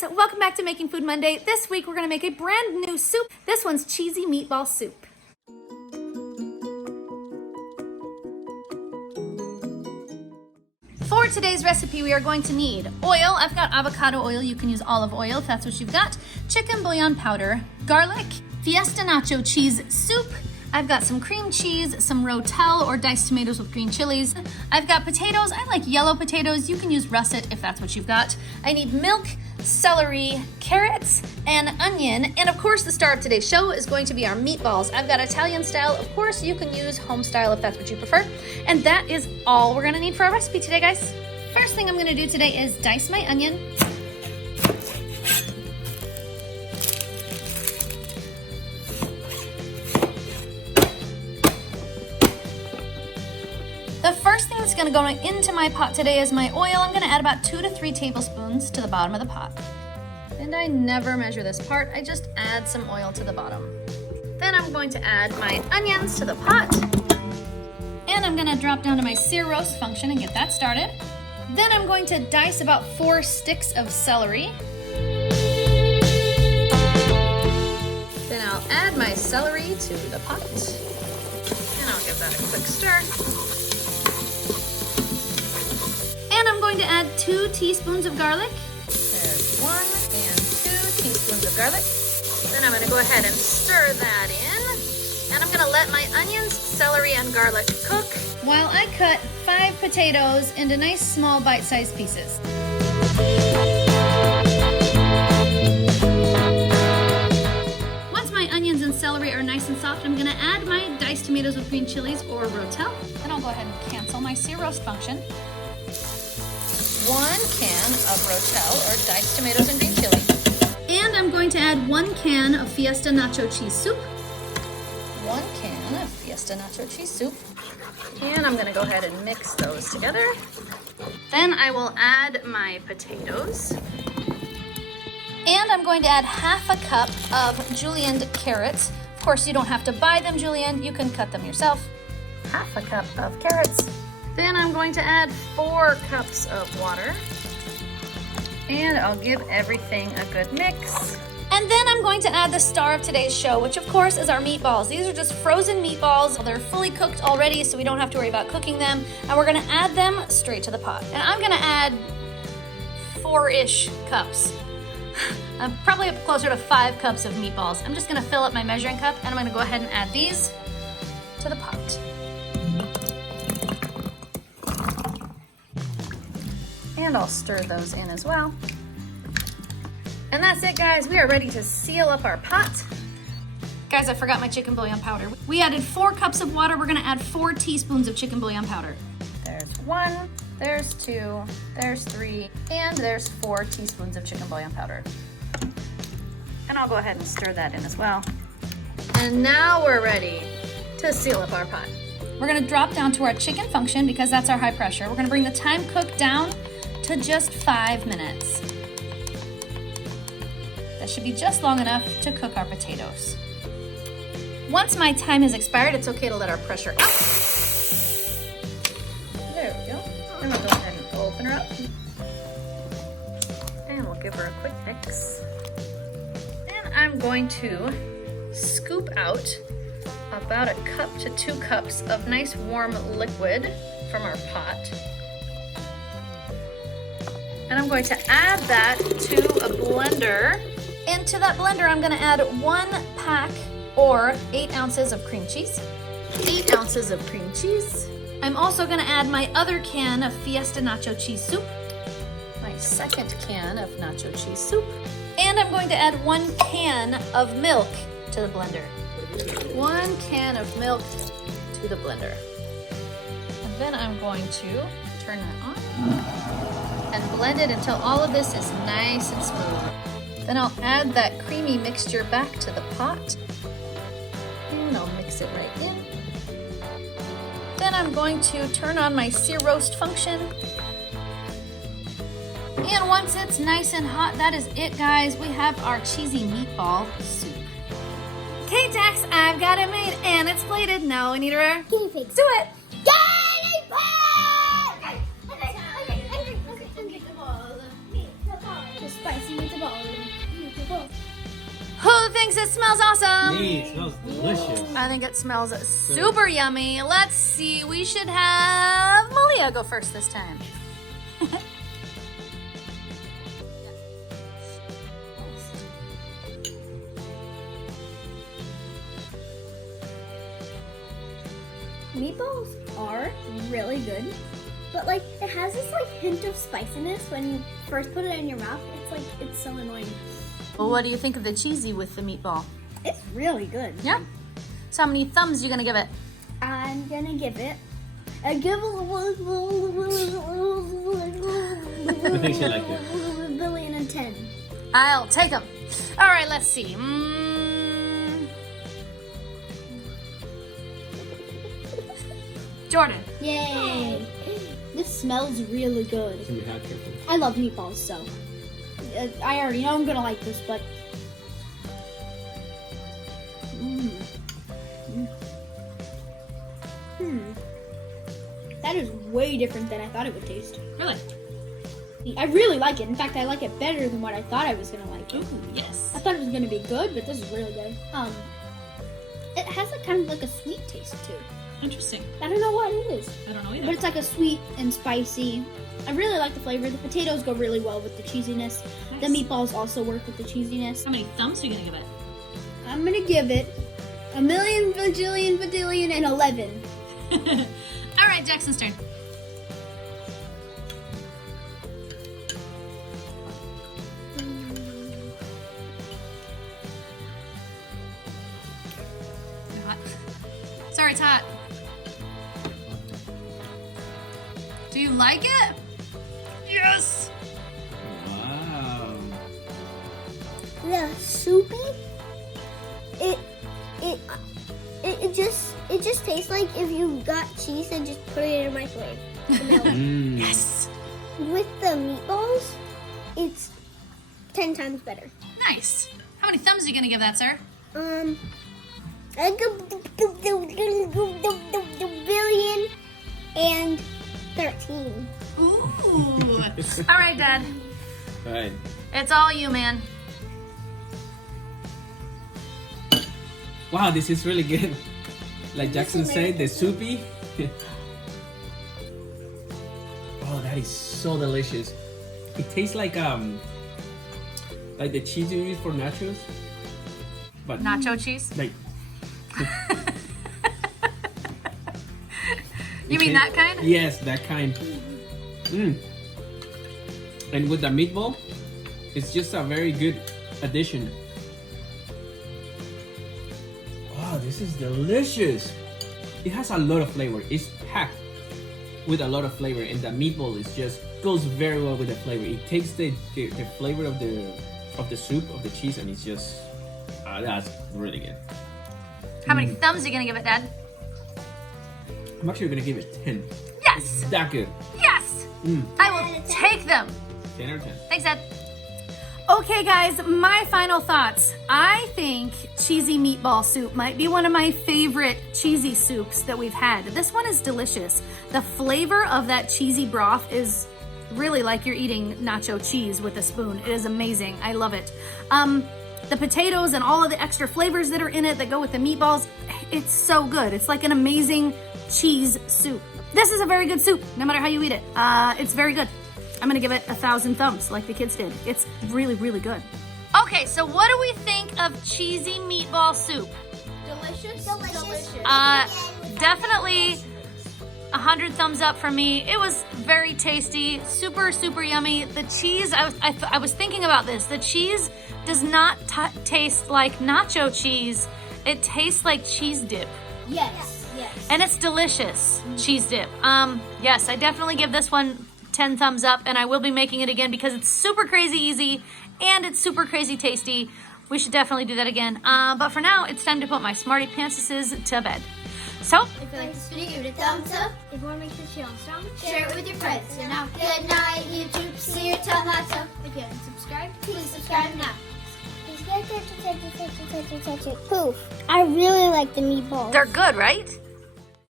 guys, welcome back to Making Food Monday. This week we're gonna make a brand new soup. This one's cheesy meatball soup. For today's recipe, we are going to need oil. I've got avocado oil. You can use olive oil if that's what you've got. Chicken bouillon powder, garlic, fiesta nacho cheese soup. I've got some cream cheese, some rotel or diced tomatoes with green chilies. I've got potatoes. I like yellow potatoes. You can use russet if that's what you've got. I need milk, celery, carrots, and onion. And of course, the star of today's show is going to be our meatballs. I've got Italian style. Of course, you can use home style if that's what you prefer. And that is all we're gonna need for our recipe today, guys. First thing I'm gonna do today is dice my onion. The first thing that's gonna go into my pot today is my oil. I'm gonna add about 2 to 3 tablespoons to the bottom of the pot. And I never measure this part, I just add some oil to the bottom. Then I'm going to add my onions to the pot. And I'm gonna drop down to my sear roast function and get that started. Then I'm going to dice about 4 sticks of celery. Then I'll add my celery to the pot. And I'll give that a quick stir. And I'm going to add 2 teaspoons of garlic. There's 1 and 2 teaspoons of garlic. Then I'm gonna go ahead and stir that in. And I'm gonna let my onions, celery, and garlic cook while I cut 5 potatoes into nice small bite-sized pieces. Once my onions and celery are nice and soft, I'm gonna add my diced tomatoes with green chilies or rotel. Then I'll go ahead and cancel my sear roast function. 1 can of rotel or diced tomatoes and green chili. And I'm going to add 1 can of fiesta nacho cheese soup. 1 can of fiesta nacho cheese soup. And I'm gonna go ahead and mix those together. Then I will add my potatoes. And I'm going to add half a cup of julienned carrots. Of course, you don't have to buy them julienned, you can cut them yourself. Half a cup of carrots. Then I'm going to add 4 cups of water. And I'll give everything a good mix. And then I'm going to add the star of today's show, which of course is our meatballs. These are just frozen meatballs. They're fully cooked already, so we don't have to worry about cooking them. And we're gonna add them straight to the pot. And I'm gonna add 4-ish cups. I'm probably up closer to 5 cups of meatballs. I'm just gonna fill up my measuring cup and I'm gonna go ahead and add these to the pot. And I'll stir those in as well. And that's it, guys. We are ready to seal up our pot. Guys, I forgot my chicken bouillon powder. We added 4 cups of water. We're gonna add 4 teaspoons of chicken bouillon powder. There's 1, there's 2, there's 3, and there's 4 teaspoons of chicken bouillon powder. And I'll go ahead and stir that in as well. And now we're ready to seal up our pot. We're gonna drop down to our chicken function because that's our high pressure. We're gonna bring the time cook down to just 5 minutes. That should be just long enough to cook our potatoes. Once my time has expired, it's okay to let our pressure out. There we go. And I'll go ahead and open her up. And we'll give her a quick mix. And I'm going to scoop out about 1 cup to 2 cups of nice warm liquid from our pot. And I'm going to add that to a blender. Into that blender, I'm gonna add 1 pack or 8 ounces of cream cheese. 8 ounces of cream cheese. I'm also gonna add my other can of fiesta nacho cheese soup. My 2nd can of nacho cheese soup. And I'm going to add 1 can of milk to the blender. 1 can of milk to the blender. And then I'm going to turn that on and blend it until all of this is nice and smooth. Then I'll add that creamy mixture back to the pot. And I'll mix it right in. Then I'm going to turn on my sear roast function. And once it's nice and hot, that is it, guys. We have our cheesy meatball soup. Okay, Dax, I've got it made and it's plated. Now we need our guinea pigs. Do it! Guinea pig! Just spicy meatballs. Who thinks it smells awesome? Me, it smells delicious. I think it smells super yummy. Let's see. We should have Malia go first this time. Meatballs are really good, but like it has this like hint of spiciness when you first put it in your mouth. It's so annoying. Well, what do you think of the cheesy with the meatball? It's really good. Yeah. So how many thumbs are you gonna give it? I'm gonna give it a I think she liked it. billion and 10. I'll take them. All right, let's see. Jordan. Yay! This smells really good. Can you have careful? I love meatballs, so I already know I'm gonna like this, but that is way different than I thought it would taste. Really? I really like it. In fact, I like it better than what I thought I was gonna like it. Ooh, yes. I thought it was gonna be good, but this is really good. It has like kind of like a sweet taste too. Interesting. I don't know what it is, I don't know either. but it's like a sweet and spicy. I really like the flavor. The potatoes go really well with the cheesiness. Nice. The meatballs also work with the cheesiness. How many thumbs are you gonna give it? I'm gonna give it a million, bajillion, badillion, and 11. All right, Jackson's turn. Hot. Sorry, it's hot. Do you like it? Yes. Wow. The soupy, it just tastes like if you got cheese and just put it in a microwave. Yes. With the meatballs, it's 10 times better. Nice. How many thumbs are you gonna give that, sir? I go billion and 13. Ooh. All right, Dad. All right. It's all you, man. Wow, this is really good. Like Jackson said, the soupy. Oh, that is so delicious. It tastes like the cheese you use for nachos, but Nacho cheese? like. You mean that kind? Yes, that kind. And with the meatball, it's just a very good addition. Wow, this is delicious. It has a lot of flavor. It's packed with a lot of flavor, and the meatball is just goes very well with the flavor. It takes the flavor of the soup, of the cheese, and it's just that's really good. How many thumbs are you gonna give it, Dad? I'm actually gonna give it 10. Yes! It's that good. Yes! I will take them. 10 out of 10. Thanks, Dad. Okay, guys, my final thoughts. I think cheesy meatball soup might be one of my favorite cheesy soups that we've had. This one is delicious. The flavor of that cheesy broth is really like you're eating nacho cheese with a spoon. It is amazing. I love it. The potatoes and all of the extra flavors that are in it that go with the meatballs, it's so good. It's like an amazing cheese soup. This is a very good soup, no matter how you eat it. It's very good. I'm gonna give it 1,000 thumbs like the kids did. It's really, really good. Okay, so what do we think of cheesy meatball soup? Delicious. Definitely 100 thumbs up for me. It was very tasty, super, super yummy. The cheese, I was thinking about this. The cheese does not taste like nacho cheese. It tastes like cheese dip. Yes. And it's delicious, cheese dip. Yes, I definitely give this one 10 thumbs up, and I will be making it again because it's super crazy easy and it's super crazy tasty. We should definitely do that again. But for now, it's time to put my Smartypantses to bed. So, If you like this video, give it a thumbs up. If you want to make this channel strong, share it with your friends. So now, good night, YouTube. See you till next time. If you haven't subscribed, please subscribe now. Poof. I really like the meatballs. they're good, right?